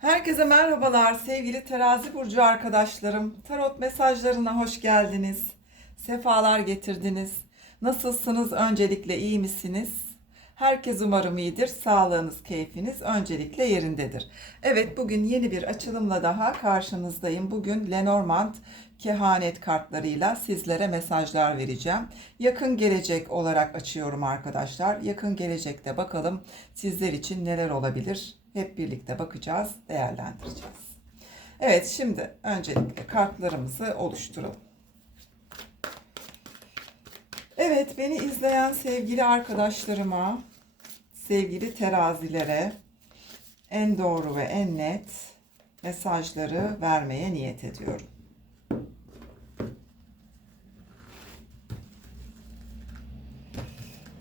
Herkese merhabalar sevgili terazi burcu arkadaşlarım. Tarot mesajlarına hoş geldiniz. Sefalar getirdiniz. Nasılsınız? Öncelikle iyi misiniz? Herkes umarım iyidir. Sağlığınız, keyfiniz öncelikle yerindedir. Evet bugün yeni bir açılımla daha karşınızdayım. Bugün Lenormand kehanet kartlarıyla sizlere mesajlar vereceğim. Yakın gelecek olarak açıyorum arkadaşlar. Yakın gelecekte bakalım sizler için neler olabilir? Hep birlikte bakacağız, değerlendireceğiz. Evet şimdi öncelikle kartlarımızı oluşturalım. Evet beni izleyen sevgili arkadaşlarıma, sevgili terazilere en doğru ve en net mesajları vermeye niyet ediyorum.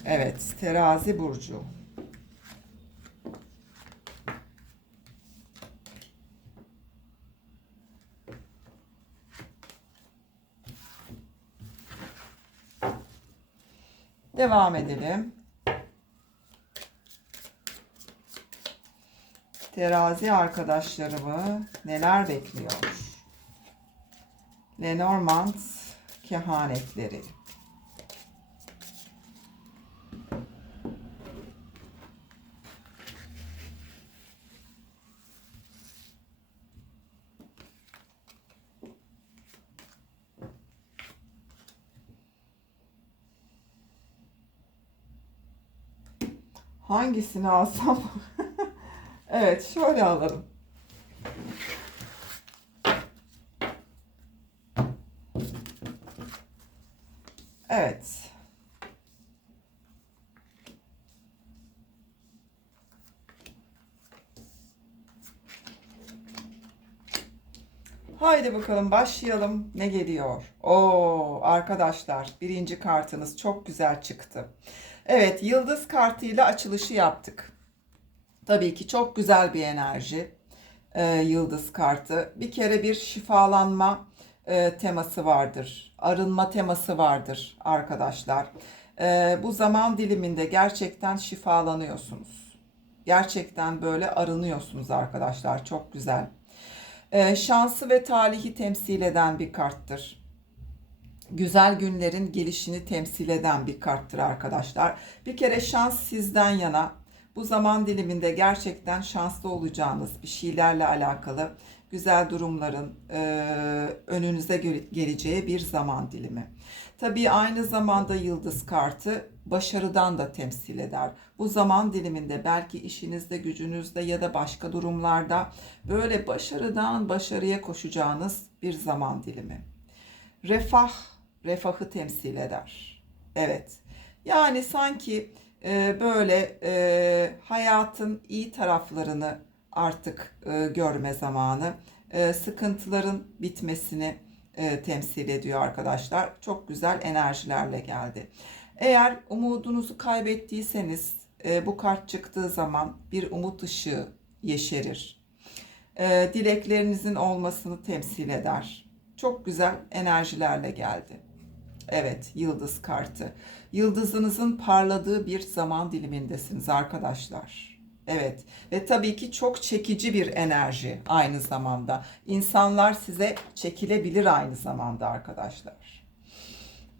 Evet, terazi burcu. Devam edelim. Terazi arkadaşlarımı neler bekliyor? Lenormand kehanetleri. Hangisini alsam? evet, şöyle alalım. Evet. Haydi bakalım başlayalım. Ne geliyor? Oo arkadaşlar birinci kartınız çok güzel çıktı. Evet yıldız kartıyla açılışı yaptık. Tabii ki çok güzel bir enerji. Ee, yıldız kartı. Bir kere bir şifalanma e, teması vardır. Arınma teması vardır arkadaşlar. Ee, bu zaman diliminde gerçekten şifalanıyorsunuz. Gerçekten böyle arınıyorsunuz arkadaşlar. Çok güzel. Ee, şansı ve talihi temsil eden bir karttır. Güzel günlerin gelişini temsil eden bir karttır arkadaşlar. Bir kere şans sizden yana. Bu zaman diliminde gerçekten şanslı olacağınız bir şeylerle alakalı güzel durumların e, önünüze geleceği bir zaman dilimi. Tabii aynı zamanda yıldız kartı başarıdan da temsil eder. Bu zaman diliminde belki işinizde, gücünüzde ya da başka durumlarda böyle başarıdan başarıya koşacağınız bir zaman dilimi. Refah, refahı temsil eder. Evet. Yani sanki e, böyle e, hayatın iyi taraflarını artık e, görme zamanı, e, sıkıntıların bitmesini e, temsil ediyor arkadaşlar. Çok güzel enerjilerle geldi. Eğer umudunuzu kaybettiyseniz e, bu kart çıktığı zaman bir umut ışığı yeşerir. E, dileklerinizin olmasını temsil eder. Çok güzel enerjilerle geldi. Evet, yıldız kartı. Yıldızınızın parladığı bir zaman dilimindesiniz arkadaşlar. Evet ve tabii ki çok çekici bir enerji aynı zamanda. İnsanlar size çekilebilir aynı zamanda arkadaşlar.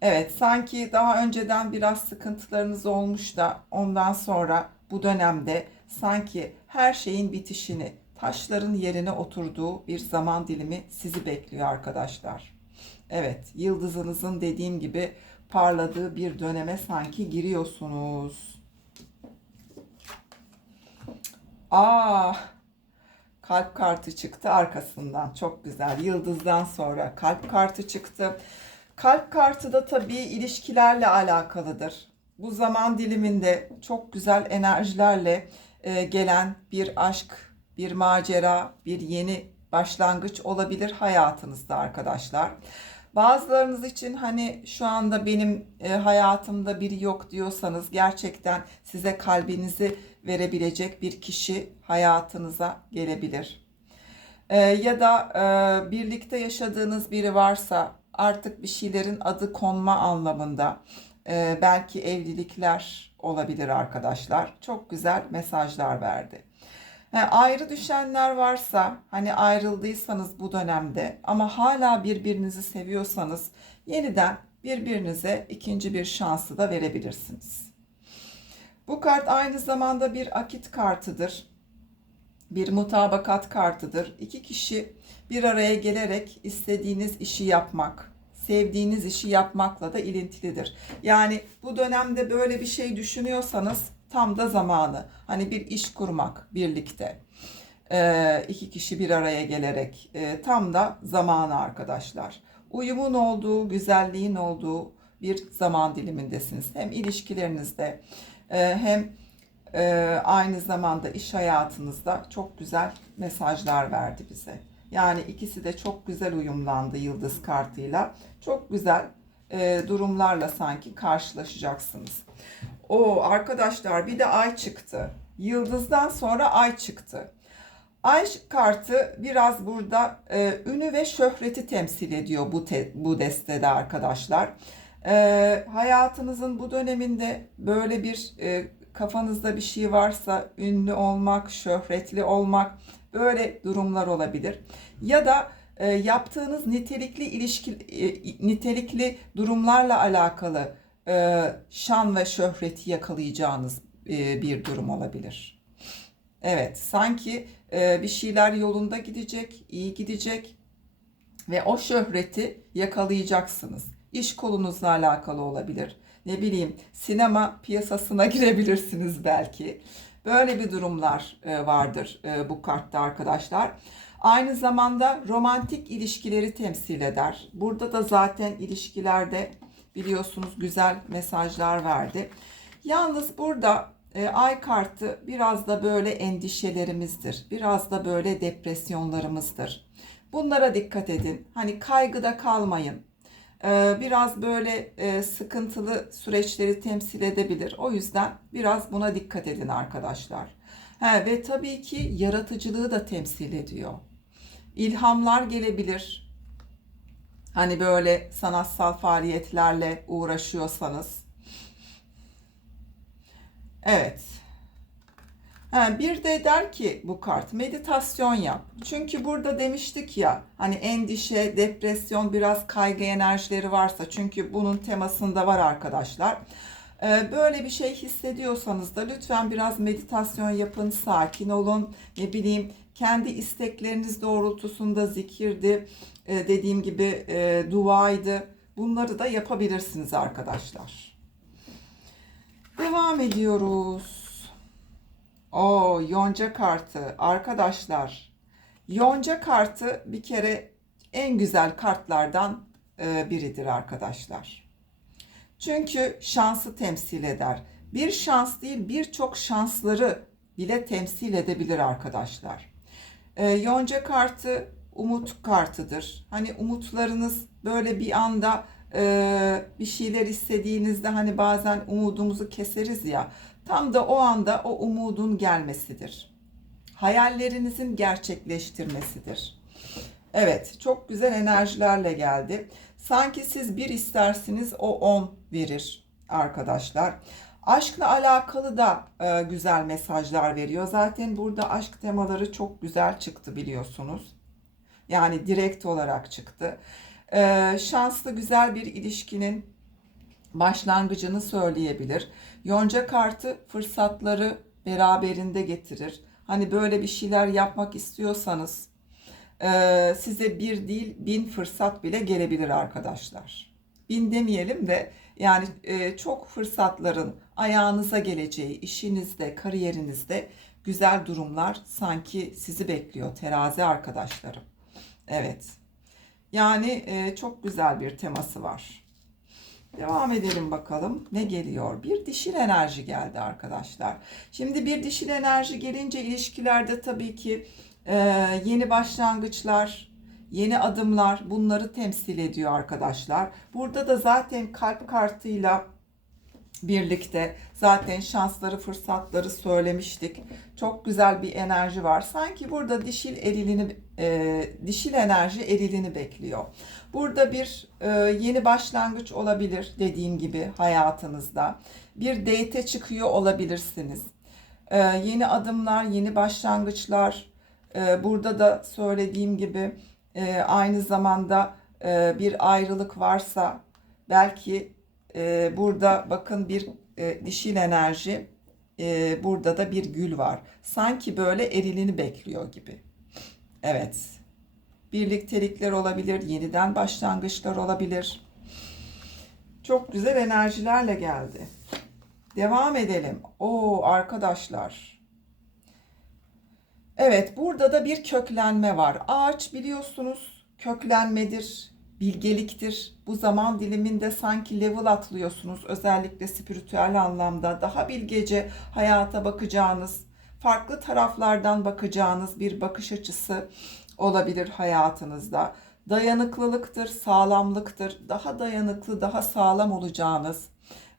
Evet sanki daha önceden biraz sıkıntılarınız olmuş da ondan sonra bu dönemde sanki her şeyin bitişini, taşların yerine oturduğu bir zaman dilimi sizi bekliyor arkadaşlar. Evet, yıldızınızın dediğim gibi parladığı bir döneme sanki giriyorsunuz. Aa, kalp kartı çıktı arkasından. Çok güzel. Yıldızdan sonra kalp kartı çıktı. Kalp kartı da tabii ilişkilerle alakalıdır. Bu zaman diliminde çok güzel enerjilerle e, gelen bir aşk, bir macera, bir yeni başlangıç olabilir hayatınızda arkadaşlar. Bazılarınız için hani şu anda benim e, hayatımda biri yok diyorsanız gerçekten size kalbinizi verebilecek bir kişi hayatınıza gelebilir. E, ya da e, birlikte yaşadığınız biri varsa artık bir şeylerin adı konma anlamında e, belki evlilikler olabilir arkadaşlar. Çok güzel mesajlar verdi. He, ayrı düşenler varsa hani ayrıldıysanız bu dönemde ama hala birbirinizi seviyorsanız yeniden birbirinize ikinci bir şansı da verebilirsiniz. Bu kart aynı zamanda bir akit kartıdır. Bir mutabakat kartıdır. İki kişi bir araya gelerek istediğiniz işi yapmak, sevdiğiniz işi yapmakla da ilintilidir. Yani bu dönemde böyle bir şey düşünüyorsanız tam da zamanı. Hani bir iş kurmak birlikte. Ee, iki kişi bir araya gelerek e, tam da zamanı arkadaşlar. Uyumun olduğu, güzelliğin olduğu bir zaman dilimindesiniz. Hem ilişkilerinizde e, hem e, aynı zamanda iş hayatınızda çok güzel mesajlar verdi bize. Yani ikisi de çok güzel uyumlandı yıldız kartıyla. Çok güzel e, durumlarla sanki karşılaşacaksınız. O arkadaşlar bir de ay çıktı. Yıldızdan sonra ay çıktı. Ay kartı biraz burada e, ünü ve şöhreti temsil ediyor bu te, bu destede arkadaşlar. E, hayatınızın bu döneminde böyle bir e, kafanızda bir şey varsa ünlü olmak, şöhretli olmak böyle durumlar olabilir. Ya da e, yaptığınız nitelikli ilişki e, nitelikli durumlarla alakalı e, şan ve şöhreti yakalayacağınız e, bir durum olabilir. Evet, sanki e, bir şeyler yolunda gidecek, iyi gidecek ve o şöhreti yakalayacaksınız. İş kolunuzla alakalı olabilir. Ne bileyim, sinema piyasasına girebilirsiniz belki. Böyle bir durumlar e, vardır e, bu kartta arkadaşlar. Aynı zamanda romantik ilişkileri temsil eder. Burada da zaten ilişkilerde biliyorsunuz güzel mesajlar verdi. Yalnız burada e, ay kartı biraz da böyle endişelerimizdir. Biraz da böyle depresyonlarımızdır. Bunlara dikkat edin. Hani kaygıda kalmayın. E, biraz böyle e, sıkıntılı süreçleri temsil edebilir. O yüzden biraz buna dikkat edin arkadaşlar. He, ve tabii ki yaratıcılığı da temsil ediyor. İlhamlar gelebilir. Hani böyle sanatsal faaliyetlerle uğraşıyorsanız. Evet. Ha, bir de der ki bu kart meditasyon yap. Çünkü burada demiştik ya hani endişe, depresyon, biraz kaygı enerjileri varsa çünkü bunun temasında var arkadaşlar. Ee, böyle bir şey hissediyorsanız da lütfen biraz meditasyon yapın, sakin olun. Ne bileyim kendi istekleriniz doğrultusunda zikirdi, e, dediğim gibi e, duaydı. Bunları da yapabilirsiniz arkadaşlar. Devam ediyoruz. O yonca kartı arkadaşlar. Yonca kartı bir kere en güzel kartlardan e, biridir arkadaşlar. Çünkü şansı temsil eder. Bir şans değil birçok şansları bile temsil edebilir arkadaşlar. E, yonca kartı umut kartıdır. Hani umutlarınız böyle bir anda e, bir şeyler istediğinizde hani bazen umudumuzu keseriz ya. Tam da o anda o umudun gelmesidir. Hayallerinizin gerçekleştirmesidir. Evet, çok güzel enerjilerle geldi. Sanki siz bir istersiniz, o on verir arkadaşlar. Aşkla alakalı da e, güzel mesajlar veriyor. Zaten burada aşk temaları çok güzel çıktı biliyorsunuz. Yani direkt olarak çıktı. E, şanslı güzel bir ilişkinin başlangıcını söyleyebilir. Yonca kartı fırsatları beraberinde getirir. Hani böyle bir şeyler yapmak istiyorsanız e, size bir değil bin fırsat bile gelebilir arkadaşlar. Bin demeyelim de yani e, çok fırsatların ayağınıza geleceği, işinizde, kariyerinizde güzel durumlar sanki sizi bekliyor terazi arkadaşlarım. Evet. Yani e, çok güzel bir teması var. Devam edelim bakalım ne geliyor. Bir dişil enerji geldi arkadaşlar. Şimdi bir dişil enerji gelince ilişkilerde tabii ki yeni başlangıçlar, yeni adımlar bunları temsil ediyor arkadaşlar. Burada da zaten kalp kartıyla birlikte zaten şansları, fırsatları söylemiştik. Çok güzel bir enerji var. Sanki burada dişil erilini, e, dişil enerji erilini bekliyor. Burada bir e, yeni başlangıç olabilir dediğim gibi hayatınızda. Bir date çıkıyor olabilirsiniz. Ee, yeni adımlar, yeni başlangıçlar. Ee, burada da söylediğim gibi e, aynı zamanda e, bir ayrılık varsa belki e, burada bakın bir dişil enerji, burada da bir gül var. Sanki böyle erilini bekliyor gibi. Evet. Birliktelikler olabilir, yeniden başlangıçlar olabilir. Çok güzel enerjilerle geldi. Devam edelim. Oo arkadaşlar. Evet, burada da bir köklenme var. Ağaç biliyorsunuz köklenmedir, bilgeliktir. Bu zaman diliminde sanki level atlıyorsunuz. Özellikle spiritüel anlamda daha bilgece hayata bakacağınız, farklı taraflardan bakacağınız bir bakış açısı olabilir hayatınızda. Dayanıklılıktır, sağlamlıktır. Daha dayanıklı, daha sağlam olacağınız,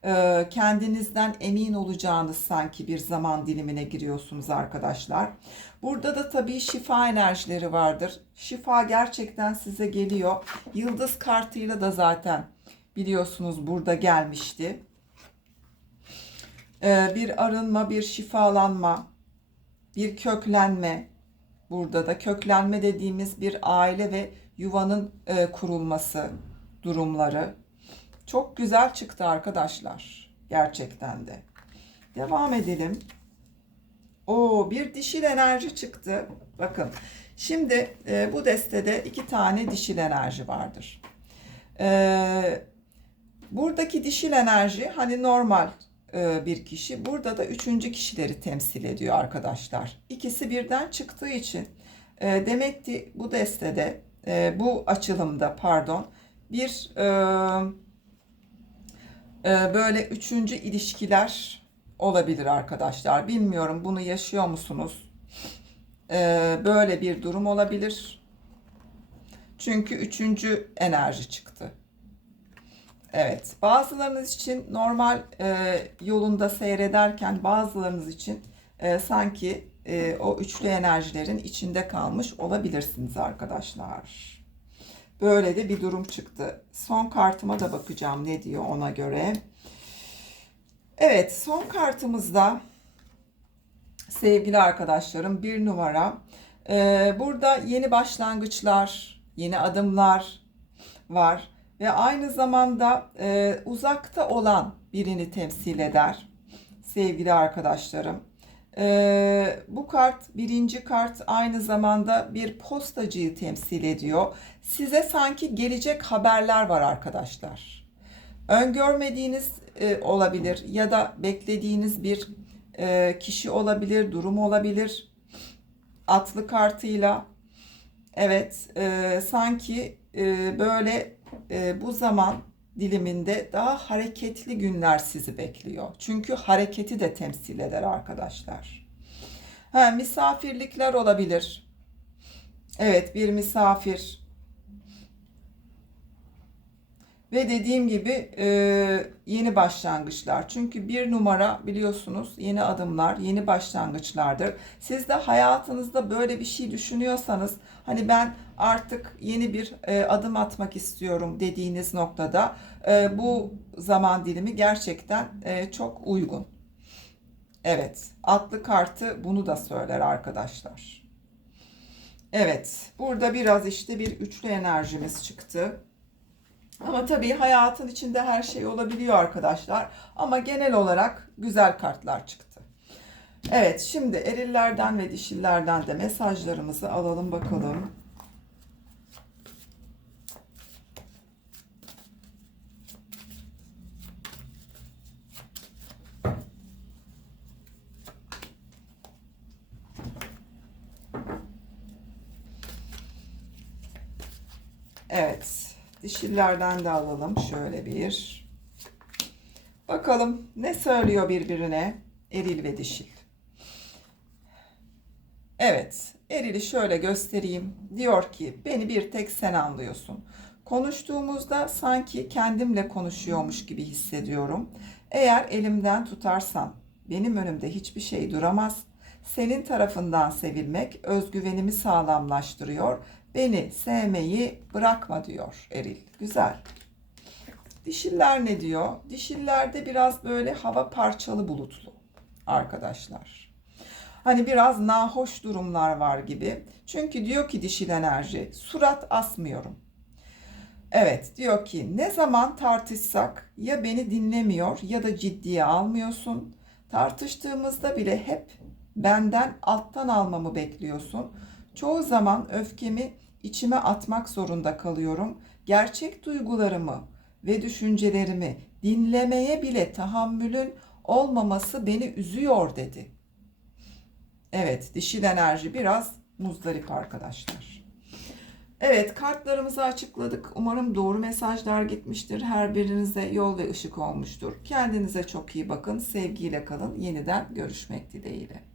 e, kendinizden emin olacağınız sanki bir zaman dilimine giriyorsunuz arkadaşlar. Burada da tabii şifa enerjileri vardır. Şifa gerçekten size geliyor. Yıldız kartıyla da zaten biliyorsunuz burada gelmişti. E, bir arınma, bir şifalanma, bir köklenme. Burada da köklenme dediğimiz bir aile ve yuvanın e, kurulması durumları. Çok güzel çıktı arkadaşlar. Gerçekten de. Devam edelim. O bir dişil enerji çıktı. Bakın. Şimdi e, bu destede iki tane dişil enerji vardır. E, buradaki dişil enerji hani normal e, bir kişi. Burada da üçüncü kişileri temsil ediyor arkadaşlar. İkisi birden çıktığı için e, demek ki bu destede e, bu açılımda pardon bir e, böyle üçüncü ilişkiler olabilir arkadaşlar. Bilmiyorum bunu yaşıyor musunuz? E, böyle bir durum olabilir. Çünkü üçüncü enerji çıktı. Evet, bazılarınız için normal e, yolunda seyrederken bazılarınız için e, sanki e, o üçlü enerjilerin içinde kalmış olabilirsiniz arkadaşlar. Böyle de bir durum çıktı. Son kartıma da bakacağım ne diyor ona göre. Evet, son kartımızda sevgili arkadaşlarım bir numara. E, burada yeni başlangıçlar, yeni adımlar var ve aynı zamanda e, uzakta olan birini temsil eder sevgili arkadaşlarım. E, bu kart birinci kart aynı zamanda bir postacıyı temsil ediyor. Size sanki gelecek haberler var arkadaşlar. Öngörmediğiniz e, olabilir ya da beklediğiniz bir e, kişi olabilir, durum olabilir. Atlı kartıyla evet e, sanki e, böyle e, bu zaman diliminde daha hareketli günler sizi bekliyor. Çünkü hareketi de temsil eder arkadaşlar. Ha, misafirlikler olabilir. Evet bir misafir. Ve dediğim gibi e, yeni başlangıçlar. Çünkü bir numara biliyorsunuz yeni adımlar, yeni başlangıçlardır. Siz de hayatınızda böyle bir şey düşünüyorsanız hani ben artık yeni bir e, adım atmak istiyorum dediğiniz noktada e, bu zaman dilimi gerçekten e, çok uygun. Evet, atlı kartı bunu da söyler arkadaşlar. Evet, burada biraz işte bir üçlü enerjimiz çıktı. Ama tabii hayatın içinde her şey olabiliyor arkadaşlar. Ama genel olarak güzel kartlar çıktı. Evet, şimdi erillerden ve dişillerden de mesajlarımızı alalım bakalım. Evet. Dişillerden de alalım. Şöyle bir. Bakalım ne söylüyor birbirine eril ve dişil. Evet. Erili şöyle göstereyim. Diyor ki beni bir tek sen anlıyorsun. Konuştuğumuzda sanki kendimle konuşuyormuş gibi hissediyorum. Eğer elimden tutarsan benim önümde hiçbir şey duramaz. Senin tarafından sevilmek özgüvenimi sağlamlaştırıyor Beni sevmeyi bırakma diyor Eril. Güzel. Dişiller ne diyor? Dişillerde biraz böyle hava parçalı bulutlu arkadaşlar. Hani biraz nahoş durumlar var gibi. Çünkü diyor ki dişil enerji surat asmıyorum. Evet diyor ki ne zaman tartışsak ya beni dinlemiyor ya da ciddiye almıyorsun. Tartıştığımızda bile hep benden alttan almamı bekliyorsun. Çoğu zaman öfkemi içime atmak zorunda kalıyorum. Gerçek duygularımı ve düşüncelerimi dinlemeye bile tahammülün olmaması beni üzüyor dedi. Evet, dişil enerji biraz muzdarip arkadaşlar. Evet, kartlarımızı açıkladık. Umarım doğru mesajlar gitmiştir. Her birinize yol ve ışık olmuştur. Kendinize çok iyi bakın. Sevgiyle kalın. Yeniden görüşmek dileğiyle.